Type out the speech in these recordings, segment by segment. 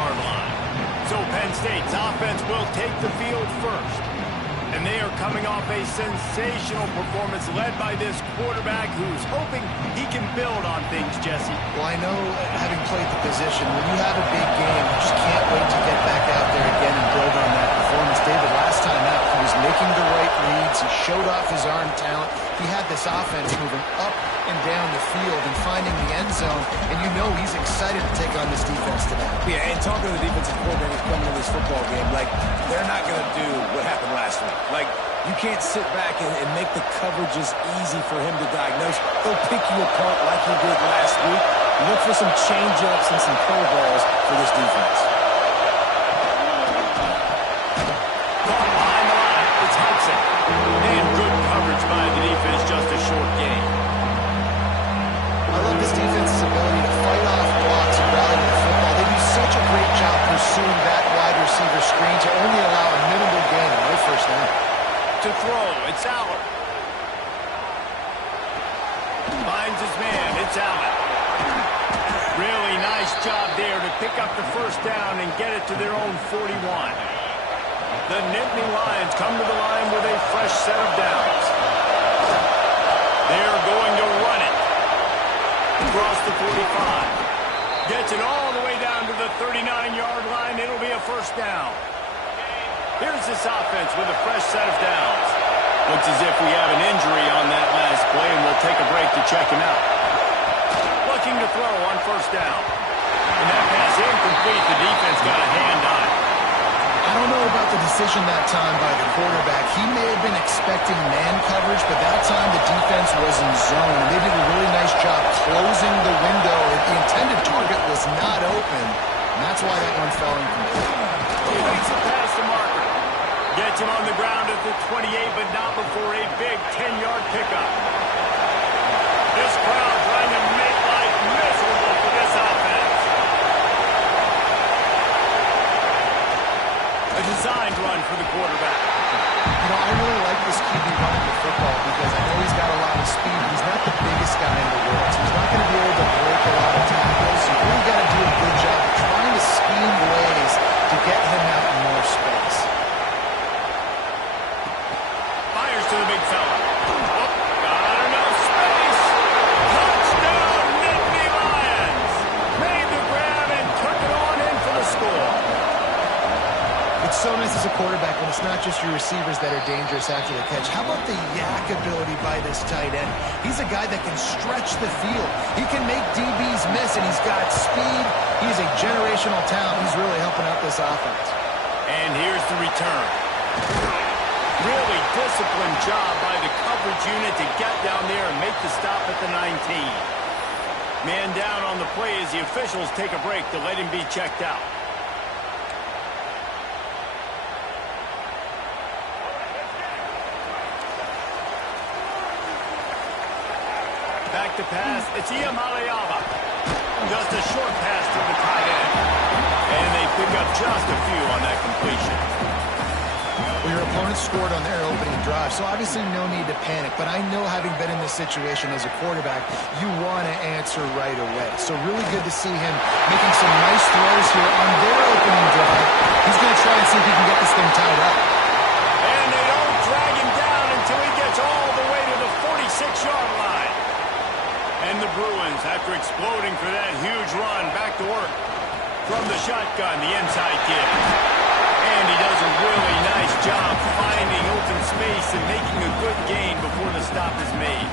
20-yard line. So Penn State's offense will take the field first. And they are coming off a sensational performance led by this quarterback who's hoping he can build on things, Jesse. Well, I know, having played the position, when you have a big game, you just can't wait to get back out there again and build on that performance. David, last time out, he was making the right reads. He showed off his arm talent. He had this offense moving up and down the field and finding the end zone. And you know he's excited to take on this defense today. Yeah, and talking to the defensive coordinators coming to this football game, like, they're not going to do what happened last week. Like, you can't sit back and make the coverages easy for him to diagnose. He'll pick you apart like he did last week. Look for some change-ups and some curveballs for this defense. Caught behind the line. It's Hudson. And good coverage by the defense, just a short gain. I love this defense's ability to fight off blocks and rally to the football. They do such a great job pursuing that wide receiver screen to only allow a minimal gain and no first down. To throw, it's Allen. Finds his man, it's Allen. Really nice job there to pick up the first down and get it to their own 41. The Nittany Lions come to the line with a fresh set of downs. They're going to run it. Across the 45. Gets it all the way down to the 39-yard line. It'll be a first down. Here's this offense with a fresh set of downs. Looks as if we have an injury on that last play, and we'll take a break to check him out. Looking to throw on first down. And that pass incomplete. The defense got a hand on it. I don't know about the decision that time by the quarterback. He may have been expecting man coverage, but that time the defense was in zone. And they did a really nice job closing the window. The intended target was not open, and that's why that one fell incomplete. He beats it past the marker. Gets him on the ground at the 28, but not before a big 10-yard pickup. This crowd trying to make life miserable for this offense. A designed run for the quarterback. You know, I really like this QB running the football because I know he's got a lot of speed. He's not the biggest guy in the world, so he's not going to be able to break a lot of tackles. You really got to do a good job of trying to scheme ways to get him out in more space. Fires to the big fella. Oh, got enough space. Touchdown, Nittany Lions. Made the grab and took it on in for the score. It's so nice as a quarterback when it's not just your receivers that are dangerous after the catch. How about the yak ability by this tight end? He's a guy that can stretch the field. He can make DBs miss, and he's got speed. He's a generational talent. He's really helping out this offense. And here's the return. Really disciplined job by the coverage unit to get down there and make the stop at the 19. Man down on the play as the officials take a break to let him be checked out. Back to pass. It's Iamaleava. Just a short pass to the tight end. And they pick up just a few on that completion. Well, your opponent scored on their opening drive, so obviously no need to panic. But I know, having been in this situation as a quarterback, you want to answer right away. So really good to see him making some nice throws here on their opening drive. He's going to try and see if he can get this thing tied up. And they don't drag him down until he gets all the way to the 46-yard line. And the Bruins, after exploding for that huge run, back to work. From the shotgun, the inside give. And he does a really nice job finding open space and making a good gain before the stop is made.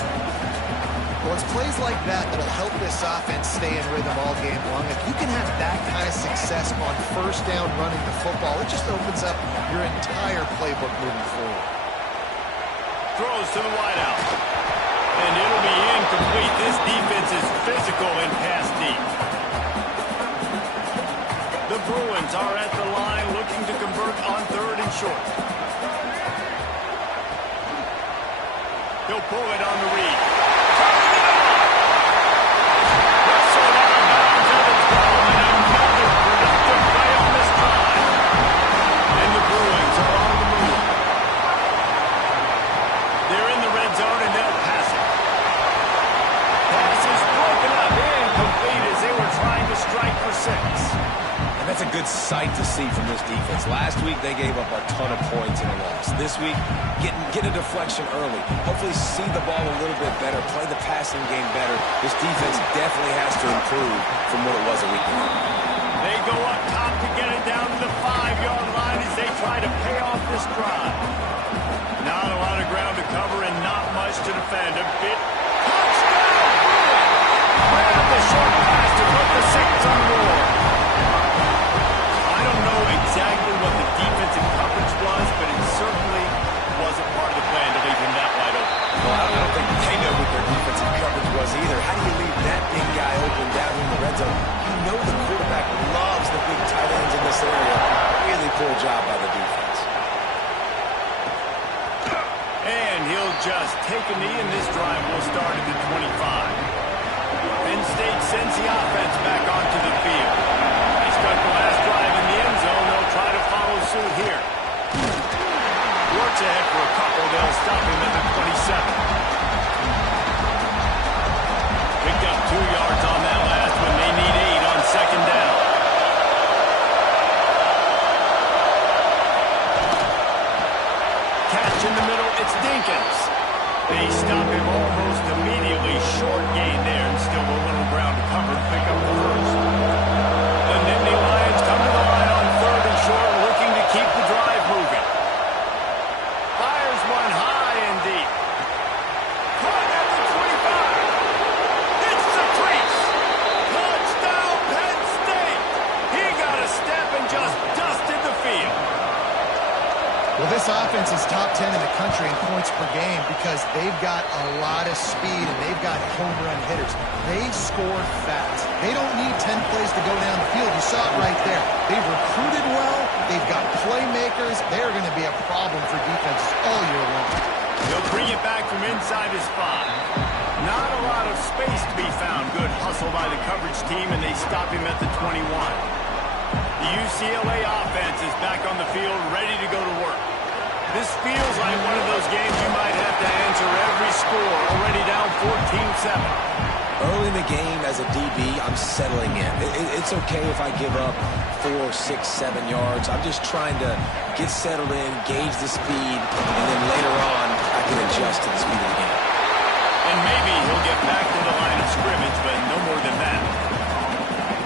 Well, it's plays like that that'll help this offense stay in rhythm all game long. If you can have that kind of success on first down running the football, it just opens up your entire playbook moving forward. Throws to the wideout. And it'll be incomplete. This defense is physical and pass deep. The Bruins are at the line looking to convert on third and short. He'll pull it on the read. Whistled out of bounds at the 12, and another productive play on this drive. And the Bruins are on the move. They're in the red zone, and they'll pass it. Pass is broken up, incomplete as they were trying to strike for 6. That's a good good sight to see from this defense. Last week, they gave up a ton of points in a loss. This week, get a deflection early. Hopefully see the ball a little bit better, play the passing game better. This defense definitely has to improve from what it was a week ago. They go up top to get it down to the 5-yard line as they try to pay off this drive. Not a lot of ground to cover and not much to defend. A bit. Touchdown! Grab the short pass to put the Saints on the board. I don't know exactly what the defensive coverage was, but it certainly wasn't part of the plan to leave him that wide open. Well, I don't think they know what their defensive coverage was either. How do you leave that big guy open down in the red zone? You know the quarterback loves the big tight ends in this area. Really poor job by the defense. And he'll just take a knee, and this drive will start at the 25. Penn State sends the offense back onto the field. They start the last drive in the end zone. They'll try to follow suit here. Works ahead for a couple. They'll stop him at the 27. Picked up 2 yards on that last one. They need 8 on second down. Catch in the middle. It's Dinkins. They stop him almost immediately. Short gain there, and still a little ground to cover to pick up the first. The Nittany Lions come to the line on 3rd and short, looking to keep the drive moving. Fires one high and deep. Caught at the 25. It's the crease. Touchdown, Penn State. He got a step and just dusted the field. Well, this offense is top 10 in the country in points per game because they've got a lot of speed and they've got home run hitters. They score fast. They don't need 10 plays to go down the field. You saw it right there. They've recruited well. They've got playmakers. They're going to be a problem for defenses all year long. He'll bring it back from inside his 5. Not a lot of space to be found. Good hustle by the coverage team, and they stop him at the 21. The UCLA offense is back on the field, ready to go to work. This feels like one of those games you might have to answer every score, already down 14-7. Early in the game, as a DB, I'm settling in. It's okay if I give up 4, 6, 7 yards. I'm just trying to get settled in, gauge the speed, and then later on, I can adjust to the speed of the game. And maybe he'll get back to the line of scrimmage, but no more than that.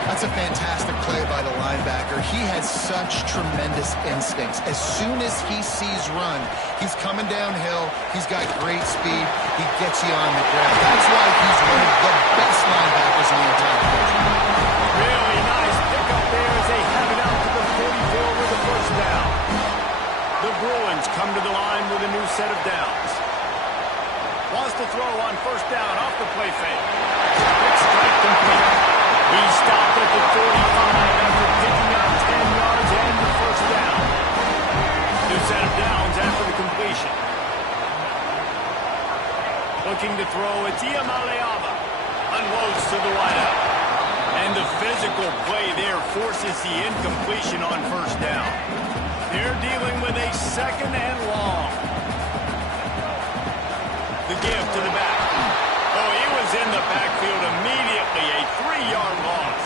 That's a fantastic play by the linebacker. He has such tremendous instincts. As soon as he sees run, he's coming downhill. He's got great speed. He gets you on the ground. That's why he's one of the best linebackers in the entire country. Really nice pickup there as they have it out to the 44 with the first down. The Bruins come to the line with a new set of downs. Wants to throw on first down off the play fake. Quick strike complete. He stopped at the 45 after picking up 10 yards and the first down. New set of downs after the completion. Looking to throw, it's Iamaleava. Unloads to the wideout. And the physical play there forces the incompletion on first down. They're dealing with a second and long. The give to the back. Oh, he was in the backfield immediately. A 3-yard loss.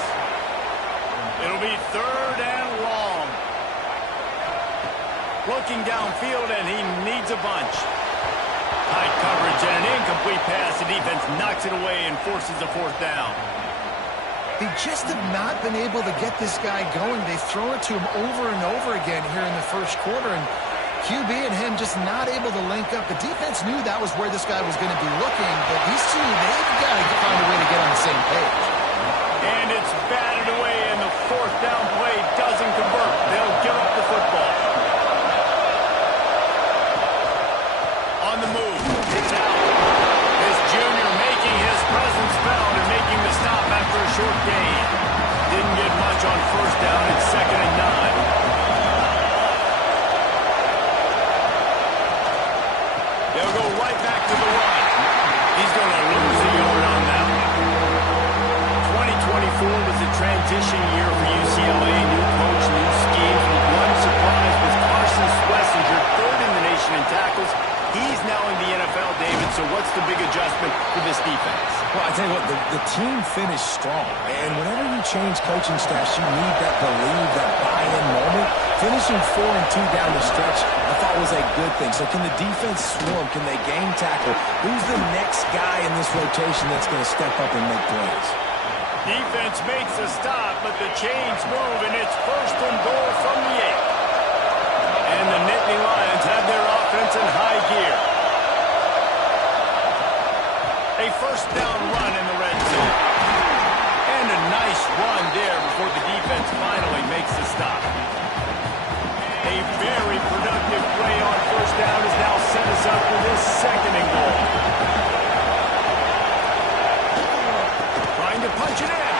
It'll be 3rd and long. Looking downfield, and he needs a bunch. Tight coverage and an incomplete pass. The defense knocks it away and forces a 4th down. They just have not been able to get this guy going. They throw it to him over and over again here in the first quarter, and QB and him just not able to link up. The defense knew that was where this guy was going to be looking, but these two, they've got to find a way to get on the same page. And it's batted away, and the 4th down play doesn't convert. They'll give up the football. On the move, it's out. This junior making his presence felt and making the stop after a short gain. Didn't get much on first down. It's 2nd and 9. They'll go right back to the run. He's going to lose a yard on that one. 2024 was a transition year for UCLA. New coach, new schemes. One surprise was Carson Schlesinger, 3rd in the nation in tackles. He's now in the NFL, David, so what's the big adjustment for this defense? Well, I tell you what, the team finished strong. And whenever you change coaching staffs, you need that belief, that finishing 4-2 down the stretch, I thought was a good thing. So can the defense swarm? Can they game tackle? Who's the next guy in this rotation that's going to step up and make plays? Defense makes a stop, but the chains move, and it's 1st and goal from the 8. And the Nittany Lions have their offense in high gear. A 1st down run in the red zone. And a nice run there before the defense finally makes the stop. A very productive play on 1st down has now set us up for this 2nd and goal. Trying to punch it in.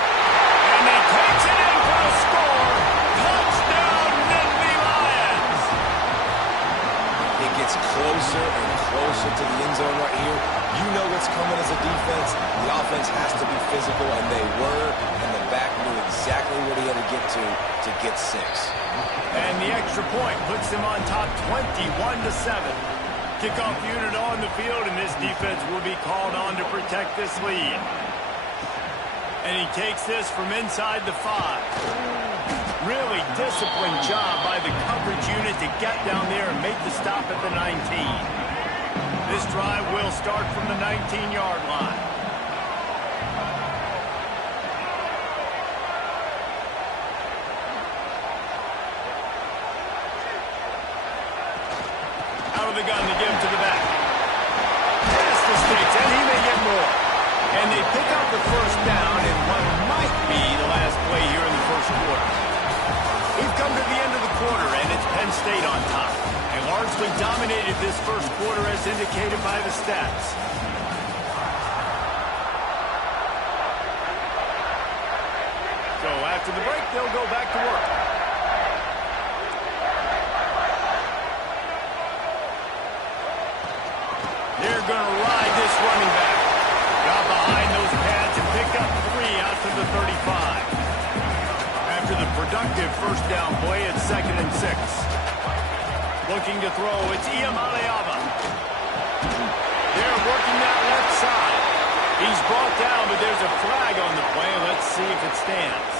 And he takes it in for a score. Touchdown, Nittany Lions. It gets closer and closer to the end zone right here. You know what's coming as a defense. The offense has to be physical, and they were, and the back knew exactly what he had to get 6. And the extra point puts them on top 21-7. Kickoff unit on the field, and this defense will be called on to protect this lead. And he takes this from inside the 5. Really disciplined job by the coverage unit to get down there and make the stop at the 19. This drive will start from the 19-yard line. Out of the gun to give to the back. Pass the sticks, and he may get more. And they pick up the 1st down in what might be the last play here in the 1st quarter. We've come to the end of the quarter, and it's Penn State on top. They largely dominated this 1st quarter as indicated by the stats. So after the break, they'll go back to work. They're going to ride this running back. Got behind those pads and picked up 3 out to the 35. After the productive 1st down play, it's 2nd and 6. Looking to throw, it's Iamaleava. They're working that left side. He's brought down, but there's a flag on the play. Let's see if it stands.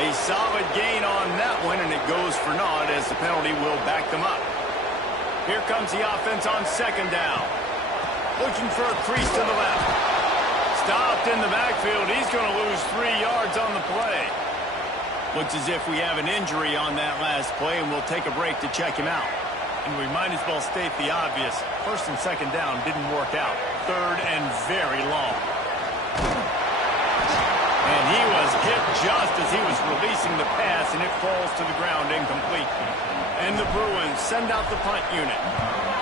A solid gain on that one, and it goes for naught as the penalty will back them up. Here comes the offense on 2nd down. Looking for a crease to the left. Stopped in the backfield. He's going to lose 3 yards on the play. Looks as if we have an injury on that last play, and we'll take a break to check him out. And we might as well state the obvious. 1st and 2nd down didn't work out. 3rd and very long. And he was hit just as he was releasing the pass, and it falls to the ground incomplete. And the Bruins send out the punt unit.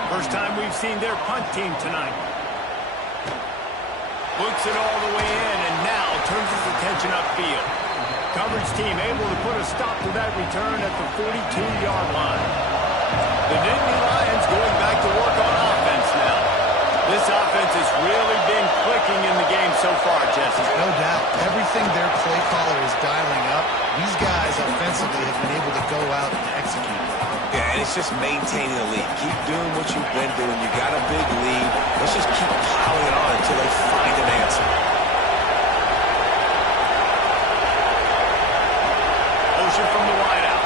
First time we've seen their punt team tonight. Looks it all the way in, and now turns his attention upfield. Coverage team able to put a stop to that return at the 42-yard line. The Nittany Lions going back to work on offense now. This offense has really been clicking in the game so far, Jesse. No doubt. Everything their play caller is dialing up, these guys offensively have been able to go out and execute. Yeah, and it's just maintaining the lead. Keep doing what you've been doing. You got a big lead. Let's just keep piling it on until they find an answer. Motion from the wideout.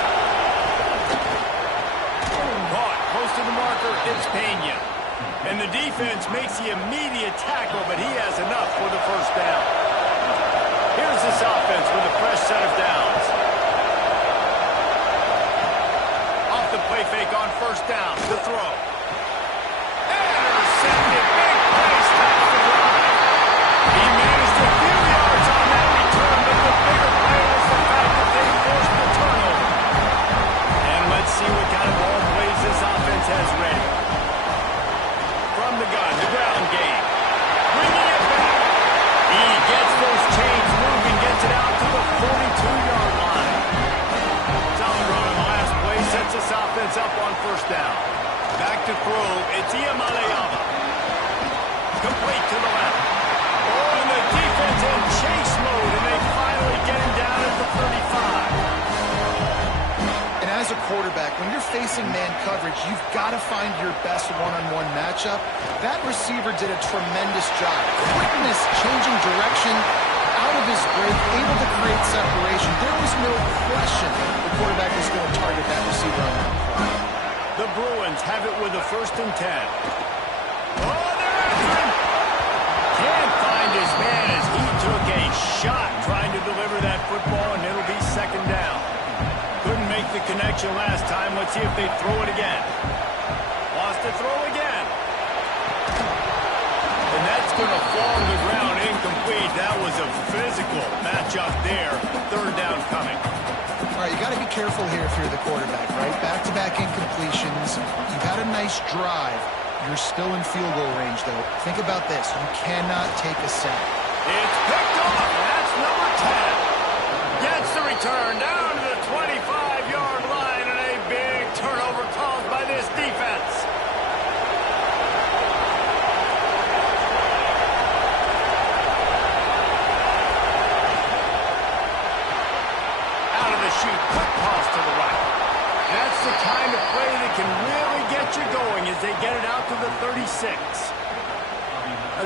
Caught close to the marker. It's Penn. And the defense makes the immediate tackle, but he has enough for the 1st down. Here's this offense with a fresh set of downs. Off the play fake on 1st down. The throw. Intercepted. Big play. Stops the drive. He managed a few yards on that return, but the bigger play was the fact that they forced the turnover. And let's see what kind of ball plays this offense has ready. From the gun, the ground game. Bringing it back. He gets those chains moving, gets it out to the 42-yard line. Solid run on the last play sets this offense up on 1st down. Back to throw, it's Iamaleava. Complete to the left. Oh, and the defense in chase mode, and they finally get him down at the 35. And as a quarterback, when you're facing man coverage, you've got to find your best one-on-one matchup. That receiver did a tremendous job. Quickness, changing direction, out of of his break, able to create separation. There was no question the quarterback was going to target that receiver on that play. The Bruins have it with a 1st and 10. Oh, they're after him! Can't find his man as he took a shot trying to deliver that football, and it'll be 2nd down. Couldn't make the connection last time. Let's see if they throw it again. Wants to throw again. And that's going to fall to the ground incomplete. That was a physical matchup there. 3rd down coming. All right, you got to be careful here if you're the quarterback, right? Back-to-back incompletions. You've had a nice drive. You're still in field goal range, though. Think about this. You cannot take a sack. It's picked off. That's number 10. Gets the return down to the 25-yard line, and a big turnover caused by this defense. Out of the chute, quick pass to the right. That's the kind of play that can really get you going as they get it out to the 36.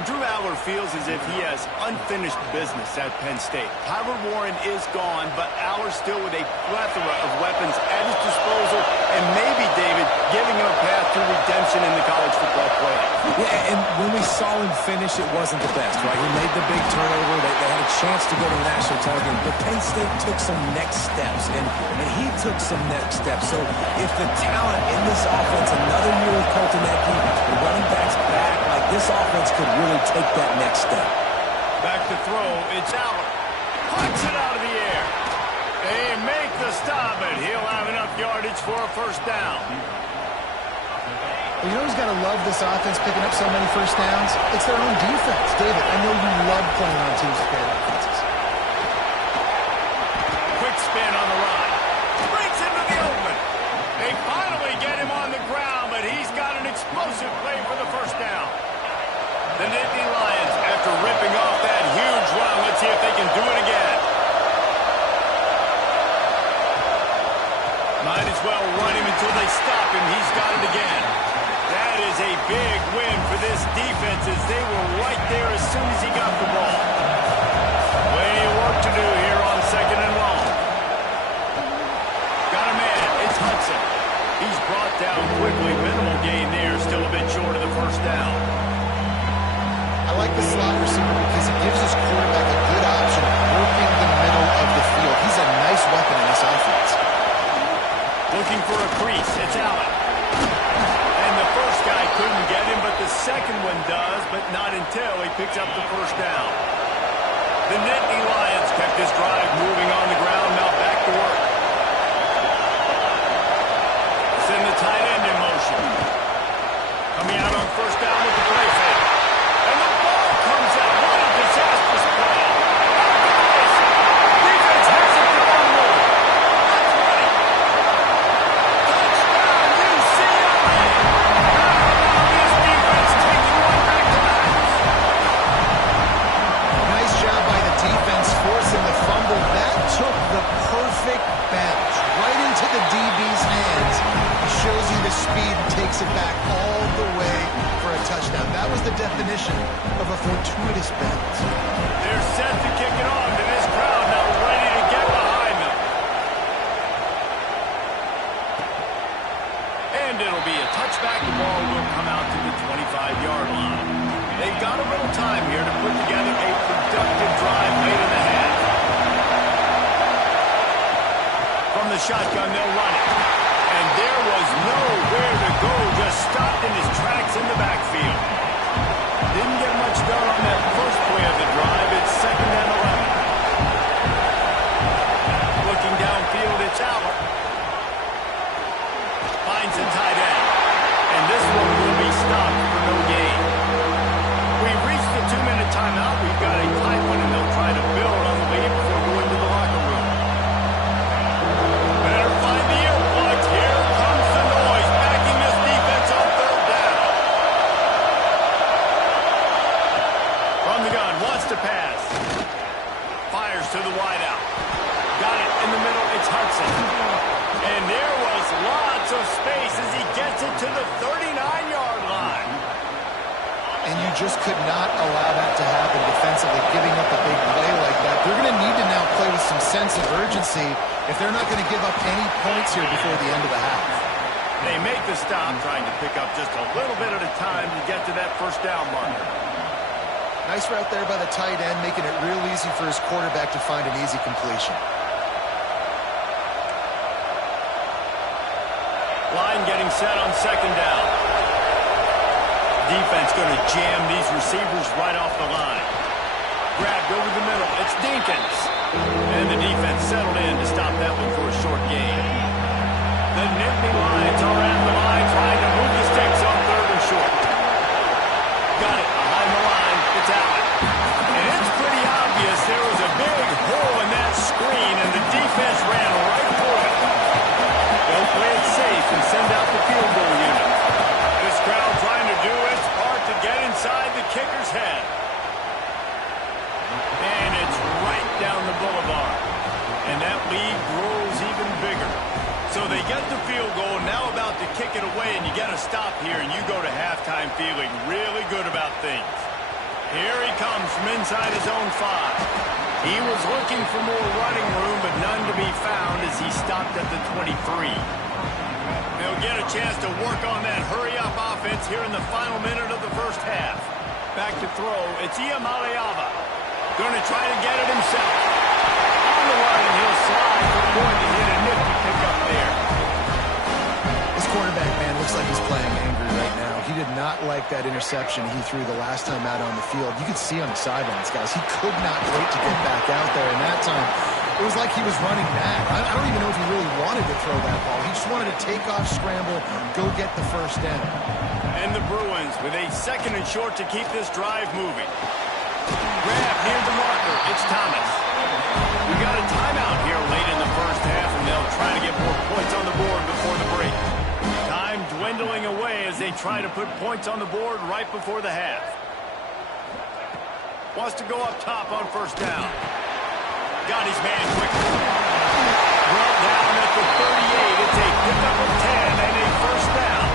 Drew Aller feels as if he has unfinished business at Penn State. Tyler Warren is gone, but Aller still with a plethora of weapons at his disposal, and maybe, David, giving him a path to redemption in the college football playoff. Yeah, and when we saw him finish, it wasn't the best, right? He made the big turnover. They had a chance to go to the national title game, but Penn State took some next steps, and he took some next steps. So if the talent in this offense, another year with Colton Ecke, the running backs back, like this offense could really take that next step. Back to throw, it's Aller. Punts it out of the air. They make the stop, and he'll have enough yardage for a 1st down. Well, you know who's got to love this offense picking up so many 1st downs? It's their own defense. David, I know you love playing on teams with great offenses. Quick spin on the run. Breaks into the open. They finally get him on the ground, but he's got an explosive play for the 1st down. The Nittany Lions, after ripping off that huge run, let's see if they can do it again. Might as well run him until they stop him. He's got it again. That is a big win for this defense as they were right there as soon as he got the ball. Plenty of work to do here on 2nd and long. Got a man. It's Hudson. He's brought down quickly. Minimal gain there. Still a bit short of the 1st down. I like the slot receiver because he gives his quarterback a good option working the middle of the field. He's a nice weapon in this offense. Looking for a crease. It's Allen. And the first guy couldn't get him, but the second one does, but not until he picks up the 1st down. The Nittany Lions kept this drive moving on the ground. Now back to work. Send the tight end in motion. Coming out on 1st down with the play fake. And the ball comes out. What a disastrous play. Defense has it for one more. That's right. Touchdown, UCLA. Now this defense taking one back to the house. Nice job by the defense forcing the fumble. That took the perfect bounce right into the DB's hands. He shows you the speed and takes it back all the way for a touchdown. That was the definition of a fortuitous bounce. They're set to kick it off, and this crowd now ready to get behind them. And it'll be a touchback. The ball will come out to the 25-yard line. They've got a little time here to put together a productive drive late in the half. From the shotgun, they'll run it. And there was nowhere to go, just stopped in his tracks in the backfield. Didn't get much done on that first play of the drive. It's 2nd and 11. Looking downfield, it's Allen. Finds a tight end. And this one will be stopped for no gain. We've reached the 2-minute timeout. We've got a tight one, and they'll try to build on the lead before going to the locker room. Better find the earplugs. Here comes the noise, backing this defense on 3rd down. From the gun, wants to pass. Fires to the wideout. Got it in the middle, it's Hudson. And there was lots of space as he gets it to the 39-yard line. And you just could not allow that to happen defensively, giving up a big play like that. They're efficiency if they're not going to give up any points here before the end of the half. They make the stop, trying to pick up just a little bit at a time to get to that first down marker. Nice route there by the tight end, making it real easy for his quarterback to find an easy completion. Line getting set on second down. Defense going to jam these receivers right off the line. Grabbed over the middle. It's Dinkins. And the defense settled in to stop that one for a short gain. The Nittany Lions are at the line trying to move the sticks on third and short. Got it behind the line. It's Allen. And it's pretty obvious there was a big hole in that screen, and the defense ran right through it. They'll play it safe and send out the field goal unit. This crowd trying to do its part to get inside the kicker's head. And it's right down the boulevard. And that lead grows even bigger. So they get the field goal, now about to kick it away, and you get a stop here, and you go to halftime feeling really good about things. Here he comes from inside his own 5. He was looking for more running room, but none to be found as he stopped at the 23. They'll get a chance to work on that hurry-up offense here in the final minute of the first half. Back to throw, it's Iamaleava. Going to try to get it himself. On the run, and he'll slide for the point to hit a nifty pickup there. This quarterback, man, looks like he's playing angry right now. He did not like that interception he threw the last time out on the field. You could see on the sidelines, guys. He could not wait to get back out there, and that time it was like he was running mad. I don't even know if he really wanted to throw that ball. He just wanted to take off, scramble, go get the first down. And the Bruins with a second and short to keep this drive moving. Grab near the marker. It's Thomas. We got a timeout here late in the first half, and they'll try to get more points on the board before the break. Time dwindling away as they try to put points on the board right before the half. Wants to go up top on first down. Got his man quickly. Brought down at the 38. It's a pickup of 10 and a first down.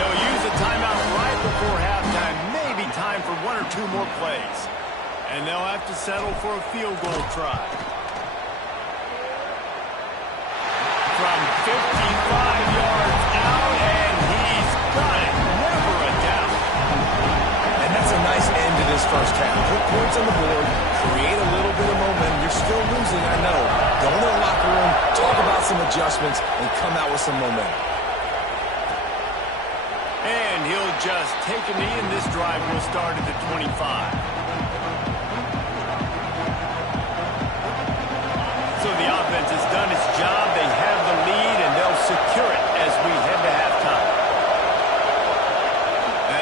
They'll use a timeout right before halftime. Maybe time for one or two more plays. And they'll have to settle for a field goal try. From 55 yards out, and he's got it. Never a doubt. And that's a nice end to this first half. Put points on the board, create a little bit of momentum. You're still losing, I know. Go to the locker room, talk about some adjustments, and come out with some momentum. And he'll just take a knee, and this drive will start at the 25. So the offense has done its job. They have the lead, and they'll secure it as we head to halftime.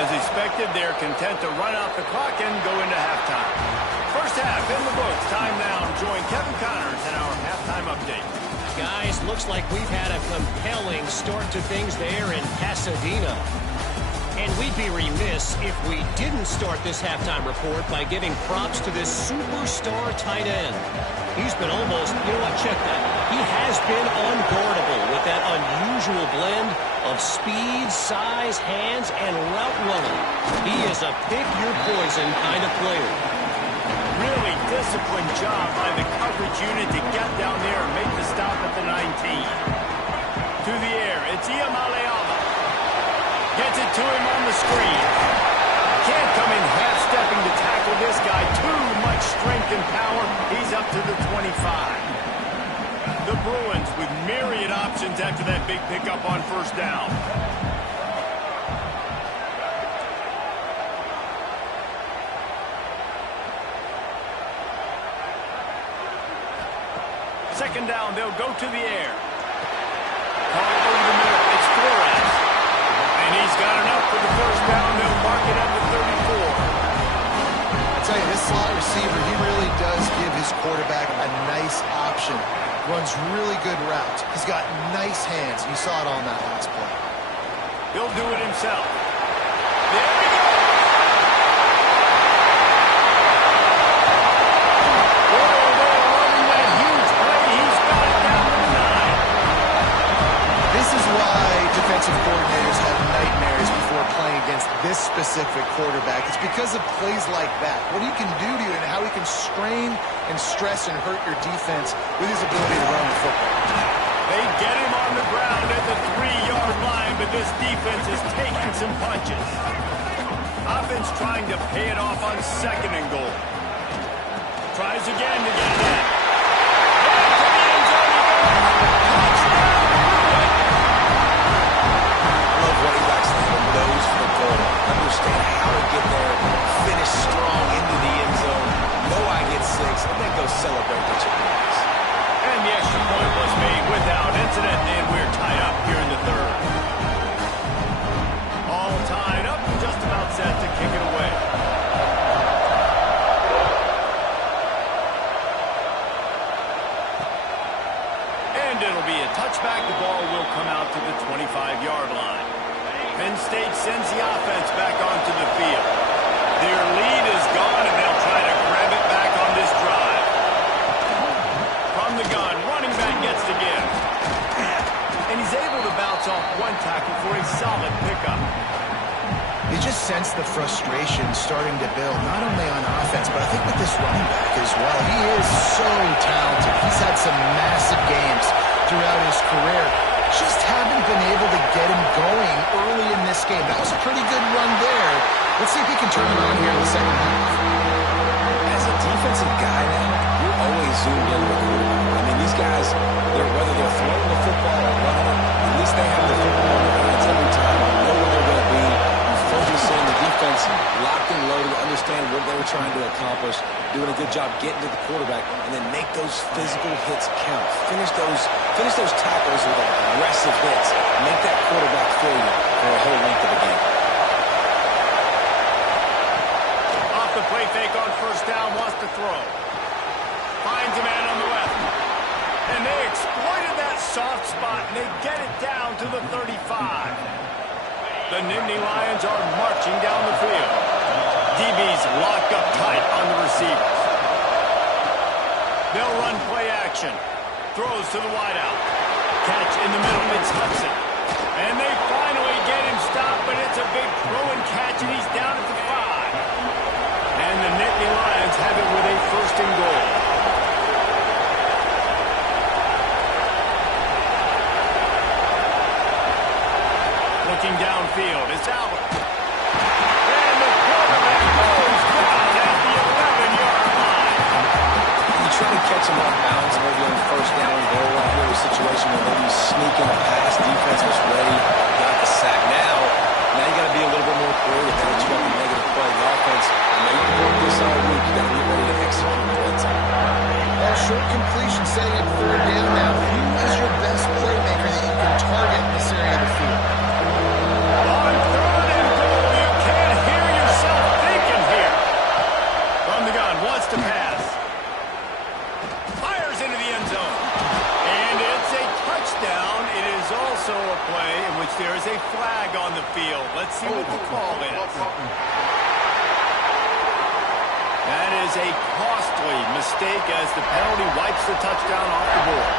As expected, they're content to run out the clock and go into halftime. First half in the books. Time now to join Kevin Connors in our halftime update. Guys, looks like we've had a compelling start to things there in Pasadena. And we'd be remiss if we didn't start this halftime report by giving props to this superstar tight end. He's been almost, you know what, check that. He has been unguardable with that unusual blend of speed, size, hands, and route running. He is a pick-your-poison kind of player. Really disciplined job by the coverage unit to get down there and make the stop at the 19. To the air, it's Iamaleava. Gets it to him on the screen. Can't come in half-stepping to tackle this guy. Too much strength and power. He's up to the 25. The Bruins with myriad options after that big pickup on first down. Second down, they'll go to the air. Caught over the middle. It's Flores. And he's got enough for the first down. They'll mark it at the 34. I tell you, this slot receiver, he really does give his quarterback a nice option. Runs really good routes. He's got nice hands. You saw it on that last play. He'll do it himself. There we go. Oh, they're running that huge play. He's got it down to 9. This is why defensive coordinators have nightmares before playing against this specific quarterback. It's because of plays like that. What he can do to you and how he can strain and stress and hurt your defense with his ability to run the football. They get him on the ground at the 3-yard line, but this defense is taking some punches. Offense trying to pay it off on 2nd and goal. Tries again to get it in. Understand how to get there, finish strong into the end zone, know I get 6, and then go celebrate the chicken wings. And the extra point was made without incident, and we're tied up here in the 3rd. All tied up, just about set to kick it away. And it'll be a touchback. The ball will come out to the 25-yard line. Penn State sends the offense back onto the field. Their lead is gone, and they'll try to grab it back on this drive. From the gun, running back gets to give. And he's able to bounce off one tackle for a solid pickup. You just sense the frustration starting to build, not only on offense, but I think with this running back as well. He is so talented. He's had some massive games throughout his career. Just haven't been able to get him going early in this game. That was a pretty good run there. Let's see if he can turn it on here in the second half. As a defensive guy now, you're always zoomed in with the quarterback. I mean, these guys, whether they're throwing the football or running it, at least they have the football in their hands every time. You know where they're going to be. You focus in the defense, locked and loaded, understand what they were trying to accomplish, doing a good job getting to the quarterback, and then make those physical hits count. Finish those tackles with aggressive hits. Make that quarterback feel you for a whole length of the game. Off the play fake on 1st down, wants to throw. Finds a man on the left. And they exploited that soft spot, and they get it down to the 35. The Nittany Lions are marching down the field. DB's locked up tight on the receivers. They'll run play action. Throws to the wideout. Catch in the middle. It's Hudson. And they finally get him stopped, but it's a big throw and catch, and he's down at the 5. And the Nittany Lions have it with a 1st and goal. Looking downfield, it's Albert. And the quarterback goes down at the 11-yard line. You try to catch him off balance, maybe on 1st down and goal right here, a situation where maybe you sneak in a pass, defense was ready, got the sack. Now you got to be a little bit more creative now that you got the negative play. The offense, I know you've worked this all week, you got to get ready to execute the red zone. Well, short completion setting up 3rd down now. Who is your best playmaker that you can target in this area of the field? On 3rd and goal, you can't hear yourself thinking here. From the gun, wants to pass. Fires into the end zone. And it's a touchdown. It is also a play in which there is a flag on the field. Let's see what the call is. That is a costly mistake as the penalty wipes the touchdown off the board.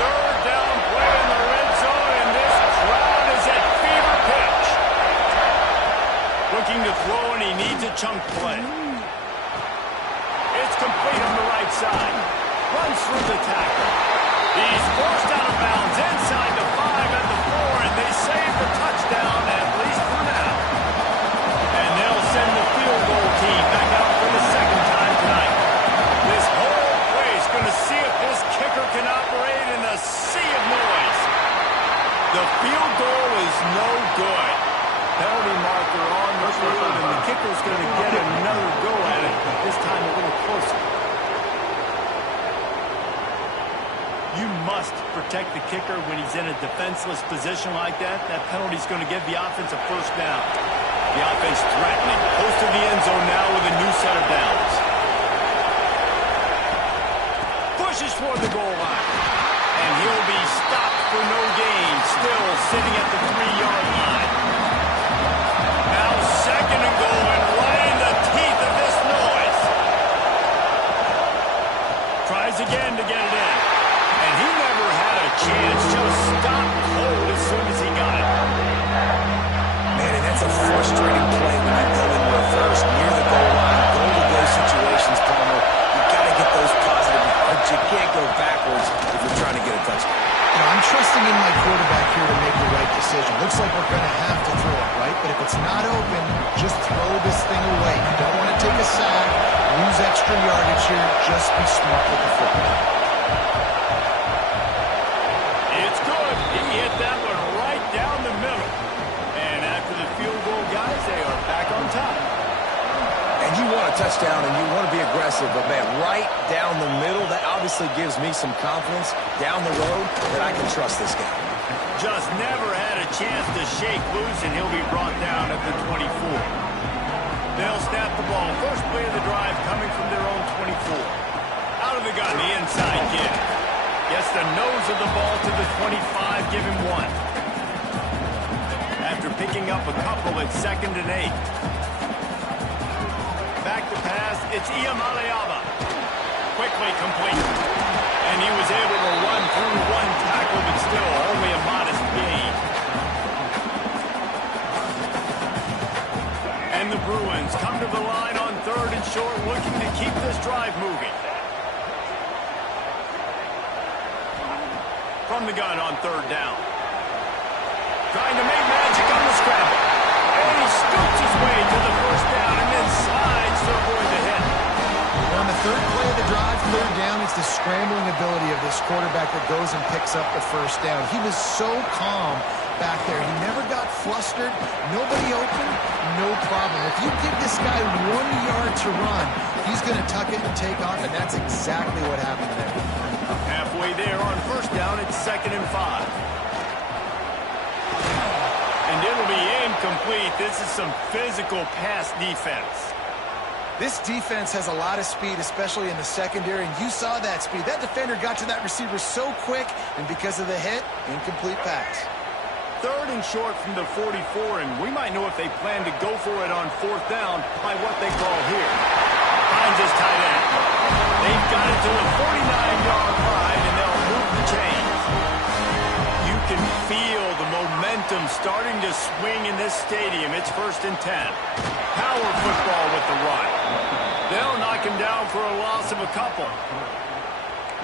Third down play in the red zone, and this crowd is at fever pitch. Looking to throw, and he needs a chunk play. It's complete on the right side. Runs through the tackle. He's forced out of bounds inside the 5 at the 4, and they save the touchdown, at least for now. And they'll send the field goal team back out for the 2nd time tonight. This whole place going to see if this kicker can operate in a sea of noise. The field goal is no good. Penalty marker on the field, and the kicker's going to get another go at it, this time a little closer. You must protect the kicker when he's in a defenseless position like that. That penalty's going to give the offense a 1st down. The offense threatening. Close to the end zone now with a new set of downs. Pushes toward the goal line. And he'll be stopped for no gain. Still sitting at the 3-yard line. Now 2nd and goal, and right in the teeth of this noise. Tries again to get it in. And he never had a chance, just stopped cold as soon as he got it. Man, a frustrating play when you go in reverse near the goal line. Goal-to-go situations, Palmer. You got to get those positive yards. You can't go backwards if you're trying to get a touchdown. I'm trusting in my quarterback here to make the right decision. Looks like we're going to have to throw it, right? But if it's not open, just throw this thing away. You don't want to take a sack, lose extra yardage here. Just be smart with the football. It's good. He hit that one right down the middle. And after the field goal, guys, they are back on top. And you want a touchdown and you want to be aggressive, but, man, right down the middle, that obviously gives me some confidence down the road that I can trust this guy. Just never had a chance to shake loose, and he'll be brought down at the 24. They'll snap the ball. First play of the drive coming from their own 24. Out of the gun, the inside give. Gets the nose of the ball to the 25, give him one. After picking up a couple at 2nd and 8. Back to pass, it's Iamaleava. Quickly complete. And he was able to run through one tackle, but still only a modest gain. And the Bruins come to the line on 3rd and short, looking to keep this drive moving. From the gun on 3rd down. Trying to make magic on the scramble. And he scoops his way to the 1st down and then slides to avoid the hit. On the 3rd play of the drive, 3rd down, it's the scrambling ability of this quarterback that goes and picks up the 1st down. He was so calm back there. He never got flustered. Nobody open, no problem. If you give this guy 1 yard to run, he's going to tuck it and take off, and that's exactly what happened there. Halfway there on 1st down, it's 2nd and 5. And it'll be incomplete. This is some physical pass defense. This defense has a lot of speed, especially in the secondary, and you saw that speed. That defender got to that receiver so quick, and because of the hit, incomplete pass. 3rd and short from the 44, and we might know if they plan to go for it on 4th down by what they call here. Finds his tight end. They've got it to the 49-yard line, and they'll move the chains. You can feel the momentum starting to swing in this stadium. It's 1st and 10. Power football with the run. They'll knock him down for a loss of a couple.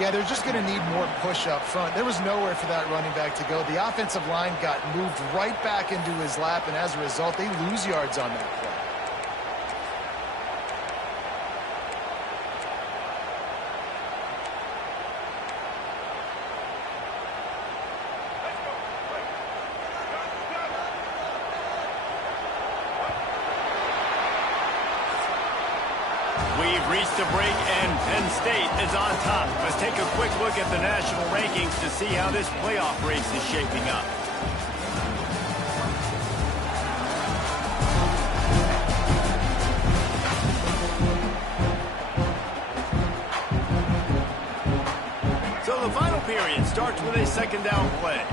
Yeah, they're just going to need more push up front. There was nowhere for that running back to go. The offensive line got moved right back into his lap, and as a result, they lose yards on that play. We've reached a break, and Penn State is on top. Let's take a quick look at the national rankings to see how this playoff race is shaping up. So the final period starts with a 2nd down play.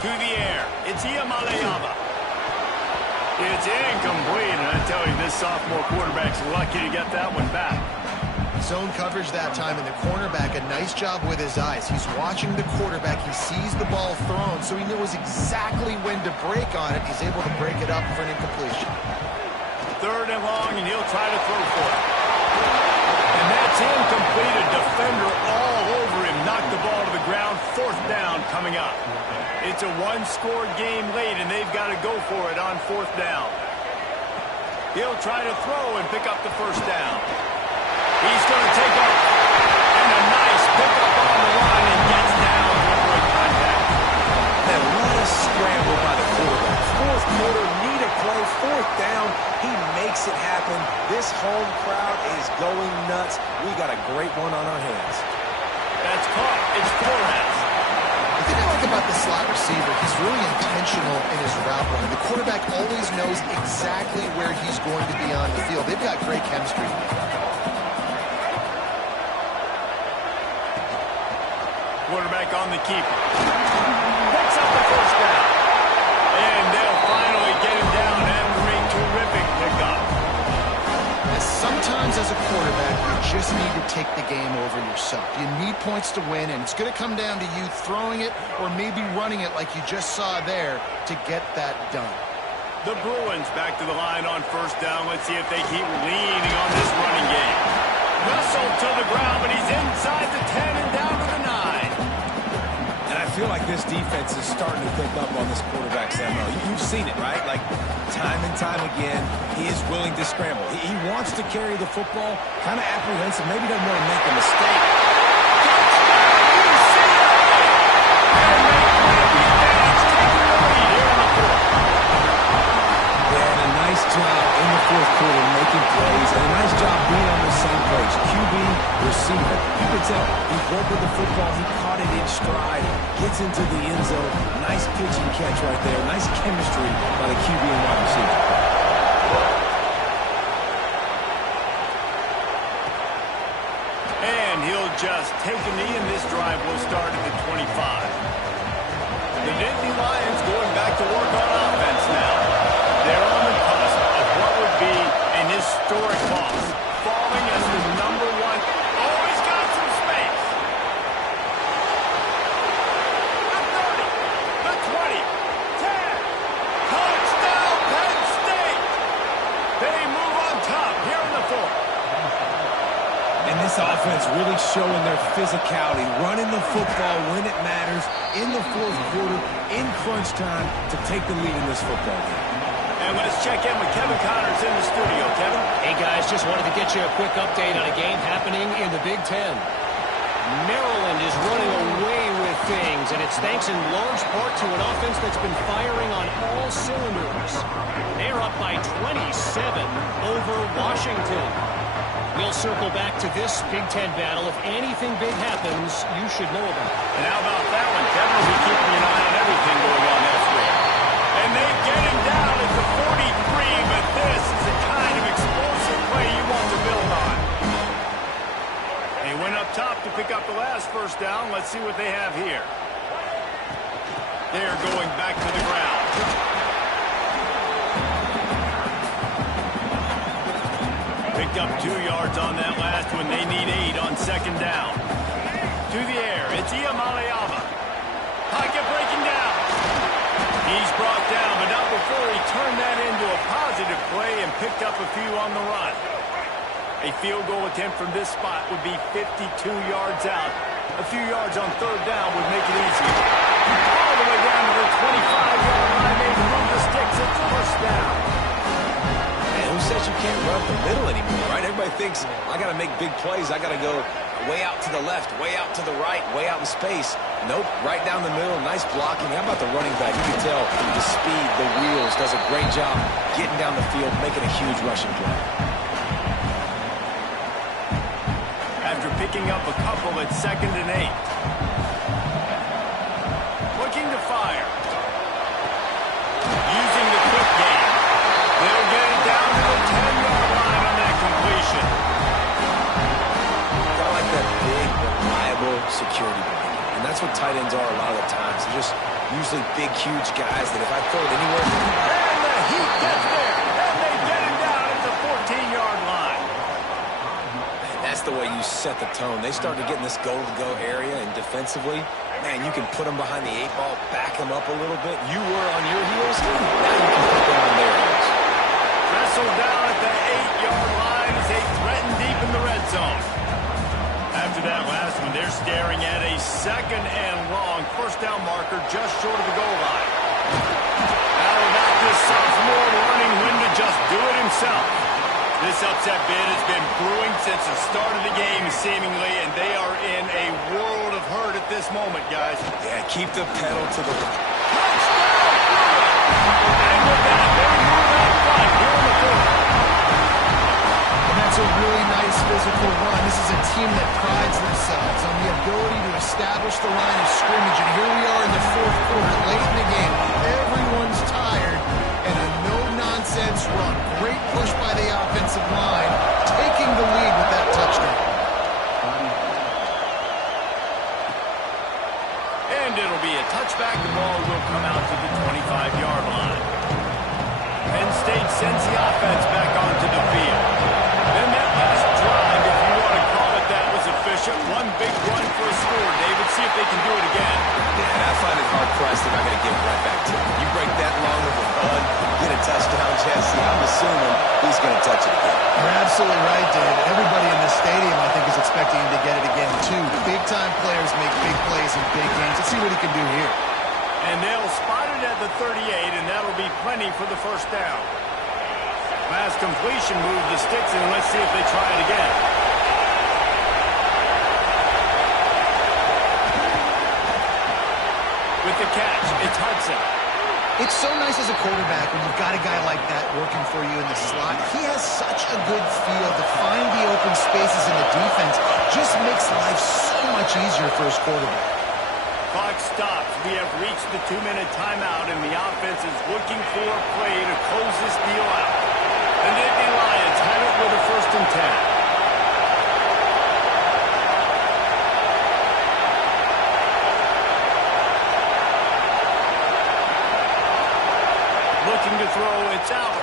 To the air, it's Iamaleava. It's incomplete, and I tell you, this sophomore quarterback's lucky to get that one back. Zone coverage that time, and the cornerback, a nice job with his eyes. He's watching the quarterback. He sees the ball thrown, so he knows exactly when to break on it. He's able to break it up for an incompletion. 3rd and long, and he'll try to throw for it. And that's incomplete. A defender all over him. Knocked the ball to the ground. 4th down coming up. It's a one-score game late, and they've got to go for it on 4th down. He'll try to throw and pick up the 1st down. He's going to take off. And a nice pickup on the run and gets down to avoid contact. And what a scramble by the quarterback. 4th quarter, need a play, 4th down. He makes it happen. This home crowd is going nuts. We got a great one on our hands. That's caught. It's Flores. The thing I like about the slot receiver, he's really intentional in his route running. The quarterback always knows exactly where he's going to be on the field. They've got great chemistry. Quarterback on the keeper. Picks up the 1st down. And they'll finally get him down after a terrific pickup. Sometimes as a quarterback, you just need to take the game over yourself. yourself. You need points to win, and it's going to come down to you throwing it or maybe running it like you just saw there to get that done. The Bruins back to the line on first down. Let's see if they keep leaning on this running game. Russell to the ground, but he's inside the 10 and down to the 9. And I feel like this defense is starting to pick up on this quarterback's MO. You've seen it, right? Like, time and time again, he is willing to scramble. He wants to carry the football, kind of apprehensive, maybe doesn't want to make a mistake. Nice job in the fourth quarter making plays, and a nice job being on the same page. QB, receiver. You can tell he broke with the football. He caught it in stride, gets into the end zone. Nice pitch and catch right there. Nice chemistry by the QB and wide receiver. And he'll just take a knee, and this drive will start at the 25. The Nittany Lions going back to work on offense now. They're on the cusp of what would be an historic loss, falling as the number 1. Oh, he's got some space. The 30, the 20, 10. Touchdown, Penn State. They move on top here in the 4th. And this offense really showing their physicality, running the football when it matters, in the fourth quarter, in crunch time, to take the lead in this football game. And let's check in with Kevin Connors in the studio. Kevin? Hey, guys, just wanted to get you a quick update on a game happening in the Big Ten. Maryland is running away with things, and it's thanks in large part to an offense that's been firing on all cylinders. They're up by 27 over Washington. We'll circle back to this Big Ten battle. If anything big happens, you should know about it. And how about that one? Kevin will be keeping an eye on everything going on elsewhere. And they get him down at the 43, but this is the kind of explosive play you want to build on. They went up top to pick up the last first down. Let's see what they have here. They're going back to the ground. Picked up 2 yards on that last one. They need 8 on second down. To the air, it's Iamaleava. Pocket breaking down. He's brought down, but not before he turned that into a positive play and picked up a few on the run. A field goal attempt from this spot would be 52 yards out. A few yards on third down would make it easier. All the way down to the 25-yard line. They move the sticks at first down. Man, who says you can't run up the middle anymore, right? Everybody thinks, I got to make big plays. I got to go way out to the left, way out to the right, way out in space. Nope, right down the middle. Nice blocking. How about the running back? You can tell the speed, the wheels, does a great job getting down the field, making a huge rushing play. After picking up a couple at 2nd and 8. Looking to fire. Using the quick game. They'll get it down to the 10-yard line on that completion. Kind of like that big, reliable security blanket. And that's what tight ends are a lot of the times. They're just usually big, huge guys that if I throw it anywhere... And the heat gets there. And they get him down at the 14-yard line. That's the way you set the tone. They start to get in this goal-to-go area, and defensively, man, you can put them behind the 8-ball, back them up a little bit. You were on your heels, now you can put them on their heels. Wrestled down at the 8-yard line as they threaten deep in the red zone. After that last one, they're staring at a 2nd and long first down marker just short of the goal line. How about this sophomore learning when to just do it himself? This upset bid has been brewing since the start of the game, seemingly, and they are in a world of hurt at this moment, guys. Yeah, keep the pedal to the... Touchdown! And with that, they move out front here in the 4th. And that's a really nice physical run. This is a team that prides themselves on the ability to establish the line of scrimmage, and here we are in the 4th quarter, late in the game. Everyone's tired, and a no-nonsense run. Great push by the offensive line, taking the lead with that touchdown. And it'll be a touchback. The ball will come out to the 25-yard line. Penn State sends the offense back onto the field. Then that last drive, if you want to call it that, was efficient. One absolutely right, Dave. Everybody in this stadium, I think, is expecting him to get it again, too. Big-time players make big plays in big games. Let's see what he can do here. And they'll spot it at the 38, and that'll be plenty for the first down. Pass completion moved the sticks, and let's see if they try it again. With the catch, it's Hudson. It's so nice as a quarterback when you've got a guy like that working for you in the slot. He has such a good feel to find the open spaces in the defense. Just makes life so much easier for his quarterback. Clock stops. We have reached the 2-minute timeout, and the offense is looking for a play to close this deal out. The Nittany Lions have it with a 1st and 10. Looking to throw, it's out.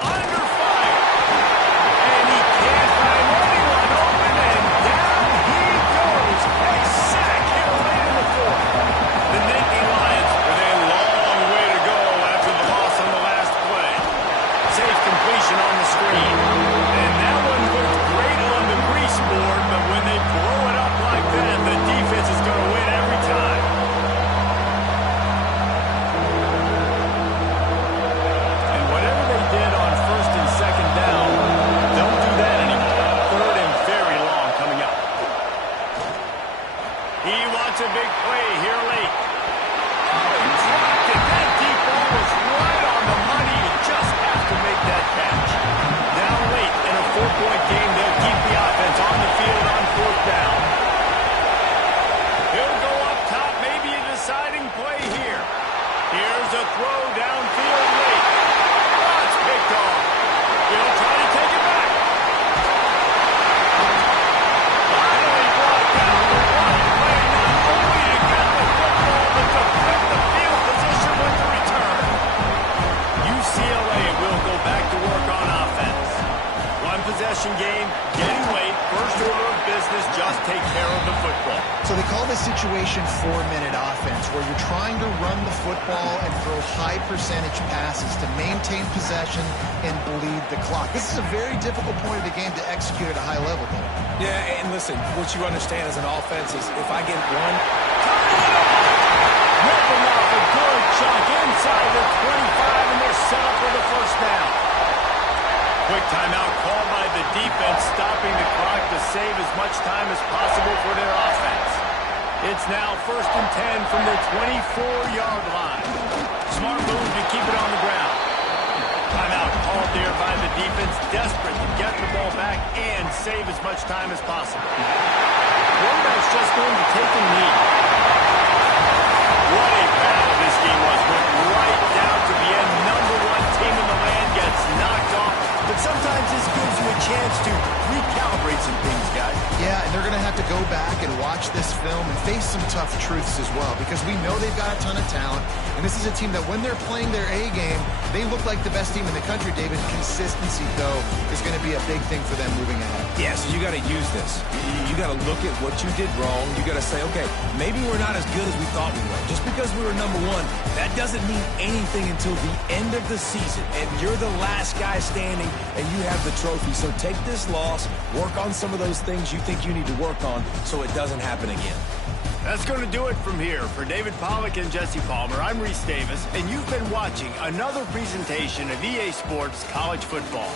Under fire. And he can't find anyone open, and down he goes. A sack here late in the 4th. The Nittany Lions with a long way to go after the loss on the last play. Safe completion on the screen. And that one looked great on the grease board, but when they blow it up like that, the defense is going to win every time. A big play here late. Oh, he dropped it. That deep ball was right on the money. You just have to make that catch. Down late in a 4-point game, they'll keep the offense on the field on 4th down. He'll go up top, maybe a deciding play here. Here's a throw downfield late. Oh, it's picked off. He'll try to take it back. Finally brought down the one play. UCLA will go back to work on offense. One possession game, getting late, first order of business, just take care of the football. So they call this situation 4-minute offense, where you're trying to run the football and throw high percentage passes to maintain possession and bleed the clock. This is a very difficult point of the game to execute at a high level, though. Yeah, and listen, what you understand as an offense is if I get one, ripping off a good chunk inside the 25, and they're set up for the 1st down. Quick timeout called by the defense, stopping the clock to save as much time as possible for their offense. It's now 1st and 10 from the 24-yard line. Smart move to keep it on the ground. Timeout called there by the defense, desperate to get the ball back and save as much time as possible. Quarterback's just going to take a knee. What a battle this game was. Went right down to the end. Number 1 team in the land gets knocked off. But sometimes this gives you a chance to recalibrate some things, guys. Yeah, and they're going to have to go back and watch this film and face some tough truths as well, because we know they've got a ton of talent, and this is a team that when they're playing their A game, they look like the best team in the country, David. Consistency, though, is going to be a big thing for them moving ahead. yeah, so you got to use this. You got to look at what you did wrong. You got to say, okay, maybe we're not as good as we thought we were. Just because we were number 1, that doesn't mean anything until the end of the season, and you're the last guy standing, and you have the trophy. So take this loss, work on some of those things you think you need to work on so it doesn't happen again. That's going to do it from here. For David Pollack and Jesse Palmer, I'm Reese Davis, and you've been watching another presentation of EA Sports College Football.